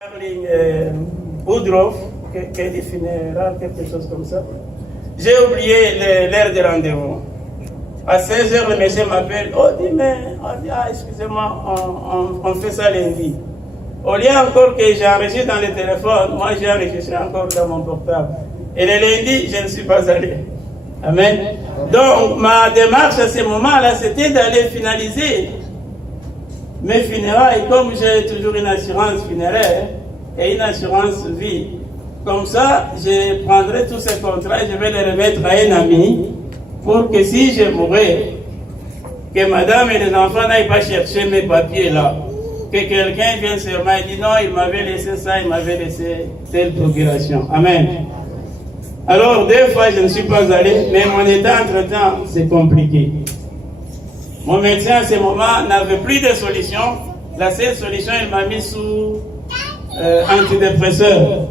Darling Woodruff, qui est des funérailles, quelque chose comme ça. J'ai oublié l'heure de rendez-vous. À 16h, le monsieur m'appelle. On dit, excusez-moi, on fait ça lundi. Au lieu encore que j'enregistre dans le téléphone, moi j'ai enregistré encore dans mon portable. Et le lundi, je ne suis pas allé. Amen. Donc, ma démarche à ce moment-là, c'était d'aller finaliser mes funérailles. Comme j'ai toujours une assurance funéraire et une assurance vie, comme ça, je prendrai tous ces contrats, je vais les remettre à un ami pour que si je mourrais, que madame et les enfants n'aillent pas chercher mes papiers là. Que quelqu'un vienne sur moi et dise non, il m'avait laissé ça, il m'avait laissé telle procuration. Amen. Alors, des fois, je ne suis pas allé, mais mon état entre-temps, c'est compliqué. Mon médecin, à ce moment, n'avait plus de solution. La seule solution, il m'a mis sous antidépresseur.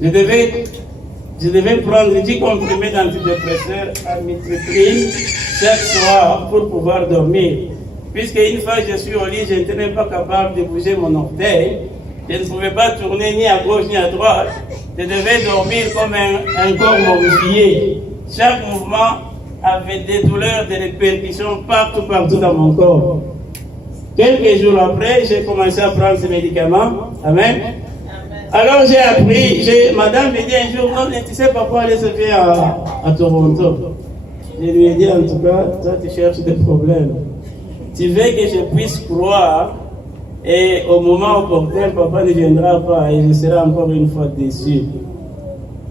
Je devais prendre 10 comprimés d'antidépresseurs à amitriptyline chaque soir pour pouvoir dormir. Puisque une fois que je suis au lit, je n'étais même pas capable de bouger mon orteil. Je ne pouvais pas tourner ni à gauche ni à droite. Je devais dormir comme un corps momifié. Chaque mouvement avait des douleurs, des répercussions partout dans mon corps. Quelques jours après, j'ai commencé à prendre ces médicaments. Amen. Alors j'ai appris, madame m'a dit un jour, non, tu sais papa, allez se faire à Toronto. Je lui ai dit en tout cas, toi tu cherches des problèmes. Tu veux que je puisse croire et au moment opportun, papa ne viendra pas et je serai encore une fois déçu.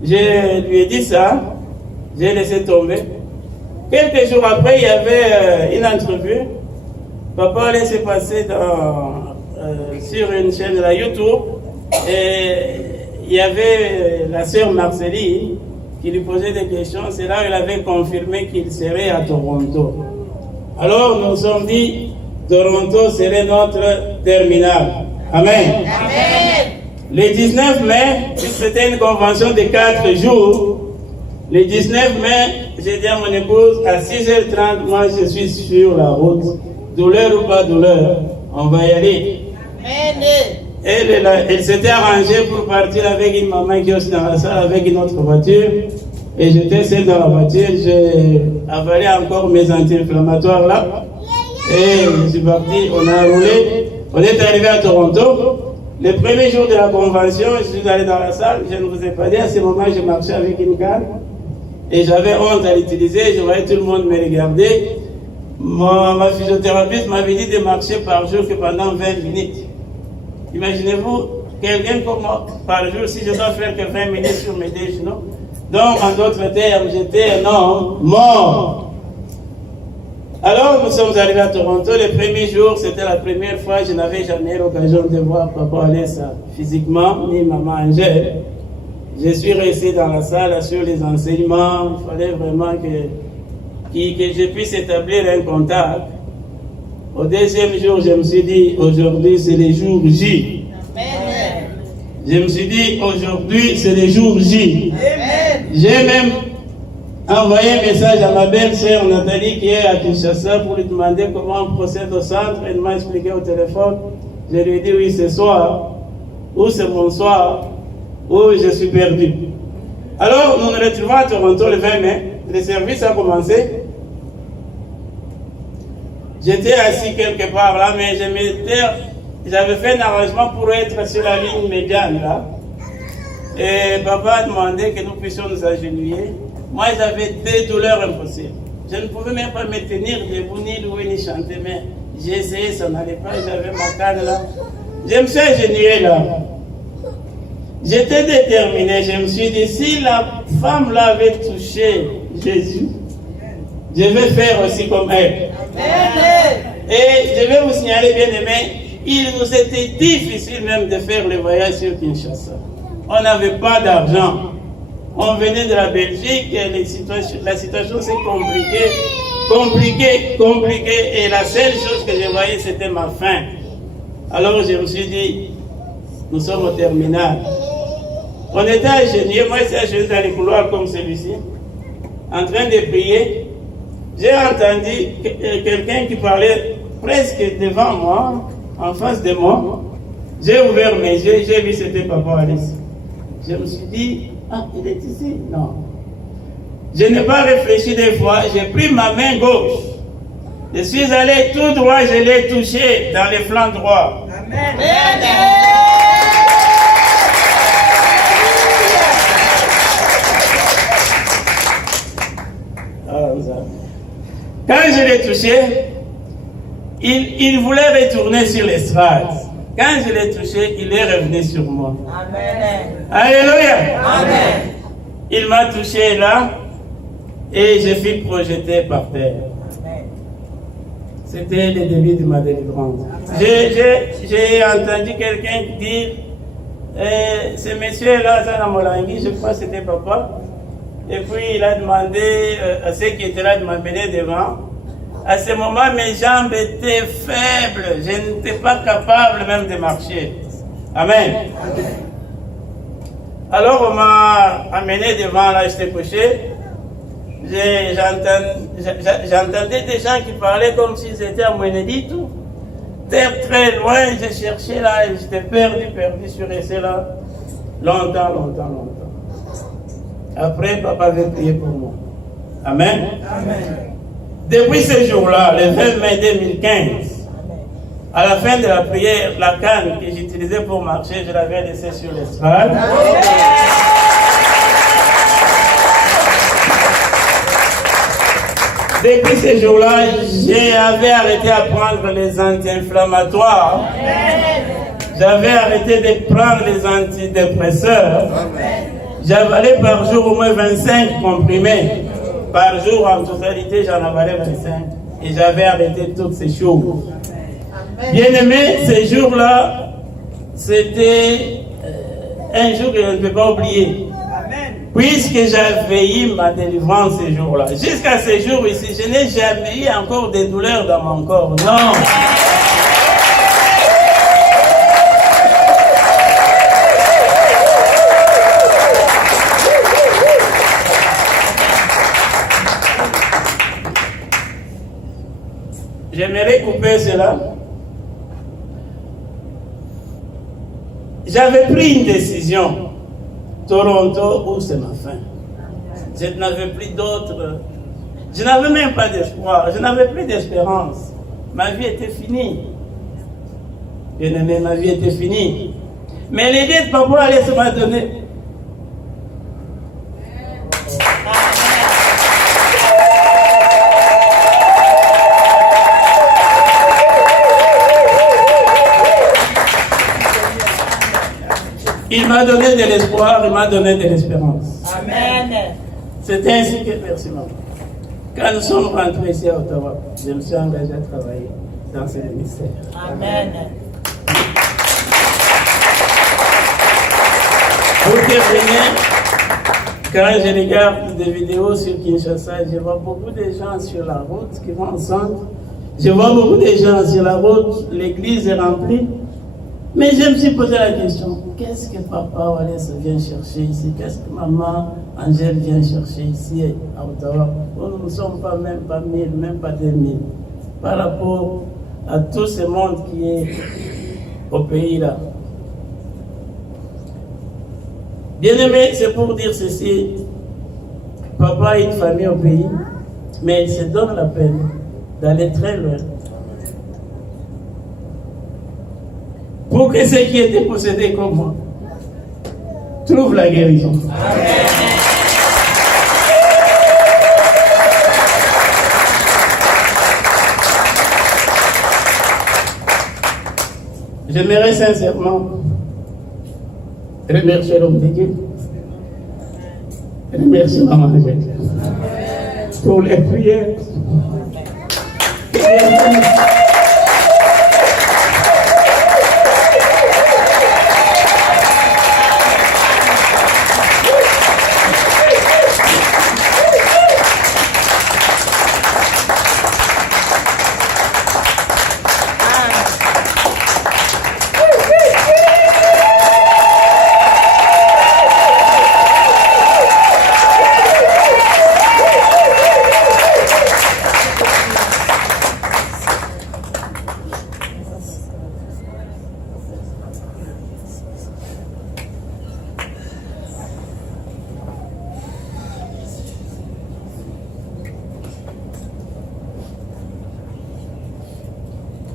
Je lui ai dit ça, j'ai laissé tomber. Quelques jours après, il y avait une entrevue. Papa allait se passer sur une chaîne de YouTube et il y avait la sœur Marceline qui lui posait des questions. C'est là où il avait confirmé qu'il serait à Toronto. Alors nous nous sommes dit, Toronto serait notre terminal. Amen. Amen. Le 19 mai, c'était une convention de 4 jours. Le 19 mai, j'ai dit à mon épouse, à 6h30, moi je suis sur la route. Douleur ou pas douleur, on va y aller. Amen. Elle s'était arrangée pour partir avec une maman qui est aussi dans la salle avec une autre voiture. Et j'étais seul dans la voiture, j'ai avalé encore mes anti-inflammatoires là. Et je suis parti, on a roulé. On est arrivé à Toronto. Le premier jour de la convention, je suis allé dans la salle. Je ne vous ai pas dit, à ce moment, je marchais avec une canne. Et j'avais honte à l'utiliser. Je voyais tout le monde me regarder. Ma physiothérapeute m'avait dit de marcher par jour que pendant 20 minutes. Imaginez-vous, quelqu'un comme moi, par jour, si je dois faire que 20 minutes sur mes deux genoux. Donc, en d'autres termes, j'étais un homme mort. Alors, nous sommes arrivés à Toronto. Le premier jour, c'était la première fois, je n'avais jamais eu l'occasion de voir papa Alessa physiquement, ni maman Angèle. Je suis resté dans la salle sur les enseignements. Il fallait vraiment que je puisse établir un contact. Au deuxième jour, je me suis dit, aujourd'hui, c'est le jour J. Amen. Je me suis dit, aujourd'hui, c'est le jour J. Amen. J'ai même envoyé un message à ma belle-sœur Nathalie qui est à Kinshasa pour lui demander comment on procède au centre. Elle m'a expliqué au téléphone. Je lui ai dit, oui, c'est soir, ou c'est bonsoir, ou je suis perdu. Alors, nous nous retrouvons à Toronto le 20 mai. Le service a commencé. J'étais assis quelque part là, mais j'avais fait un arrangement pour être sur la ligne médiane là. Et papa a demandé que nous puissions nous agenouiller. Moi, j'avais des douleurs impossibles. Je ne pouvais même pas me tenir debout, ni louer, ni chanter, mais j'ai essayé, ça n'allait pas, j'avais ma canne là. Je me suis agenouillé là. J'étais déterminé, je me suis dit, si la femme là avait touché Jésus, je vais faire aussi comme elle. Et je vais vous signaler, bien aimé, il nous était difficile même de faire le voyage sur Kinshasa. On n'avait pas d'argent. On venait de la Belgique et la situation s'est compliquée. Et la seule chose que je voyais, c'était ma faim. Alors je me suis dit, nous sommes au terminal. On était agenouillés, moi j'étais agenouillé dans les couloirs comme celui-ci, en train de prier. J'ai entendu quelqu'un qui parlait presque devant moi, en face de moi. J'ai ouvert mes yeux, j'ai vu c'était Papa Alice. Je me suis dit, ah, il est ici? Non. Je n'ai pas réfléchi des fois, j'ai pris ma main gauche. Je suis allé tout droit, je l'ai touché dans le flanc droit. Amen. Quand je l'ai touché, il voulait retourner sur l'estrade. Quand je l'ai touché, il est revenu sur moi. Amen. Alléluia. Amen. Il m'a touché là et je fus projeté par terre. C'était le début de ma délivrance. J'ai entendu quelqu'un dire, ce monsieur-là, Zanamolangi, je crois que c'était papa, et puis il a demandé à ceux qui étaient là de m'amener devant. À ce moment, mes jambes étaient faibles, je n'étais pas capable même de marcher. Amen. Alors on m'a amené devant, là j'étais couché. J'entendais des gens qui parlaient comme s'ils étaient à Mweneditu. Terre très loin, je cherchais là, et j'étais perdu, je suis resté là longtemps. Après, papa avait prié pour moi. Amen. Amen. Depuis ce jour-là, le 20 mai 2015, à la fin de la prière, la canne que j'utilisais pour marcher, je l'avais laissée sur l'estrade. Depuis ce jour-là, j'avais arrêté à prendre les anti-inflammatoires. J'avais arrêté de prendre les antidépresseurs. J'avalais par jour au moins 25 comprimés. Par jour, en totalité, j'en avalais 25. Et j'avais arrêté toutes ces choses. Bien aimé, ces jours-là, c'était un jour que je ne peux pas oublier. Puisque j'avais eu ma délivrance ces jours-là. Jusqu'à ces jours ici, je n'ai jamais eu encore des douleurs dans mon corps. Non. J'aimerais couper cela. J'avais pris une décision. Toronto, où c'est ma fin. Je n'avais plus d'autres. Je n'avais même pas d'espoir. Je n'avais plus d'espérance. Ma vie était finie. Bien aimé, ma vie était finie. Mais l'idée de Papa Alice m'a donné. Il m'a donné de l'espoir, il m'a donné de l'espérance. Amen. C'est ainsi que, merci maman. Quand nous sommes rentrés ici à Ottawa, je me suis engagé à travailler dans ce ministère. Amen. Pour terminer, quand je regarde des vidéos sur Kinshasa, je vois beaucoup de gens sur la route qui vont ensemble. Je vois beaucoup de gens sur la route, l'église est remplie. Mais je me suis posé la question, qu'est-ce que Papa Wallace vient chercher ici? Qu'est-ce que Maman Angèle vient chercher ici à Ottawa? Nous ne sommes pas même pas 1000, même pas 2000. Par rapport à tout ce monde qui est au pays là. Bien aimé, c'est pour dire ceci. Papa a une famille au pays, mais il se donne la peine d'aller très loin. Pour que ceux qui étaient possédés comme moi trouvent la guérison. Amen. J'aimerais sincèrement remercier l'homme de Dieu. Remercier Maman Angèle pour les prières.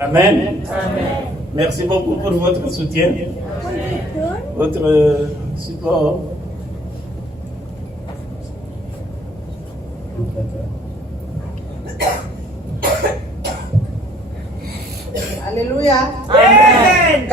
Amen. Merci beaucoup pour votre soutien, votre support. Alléluia. Amen.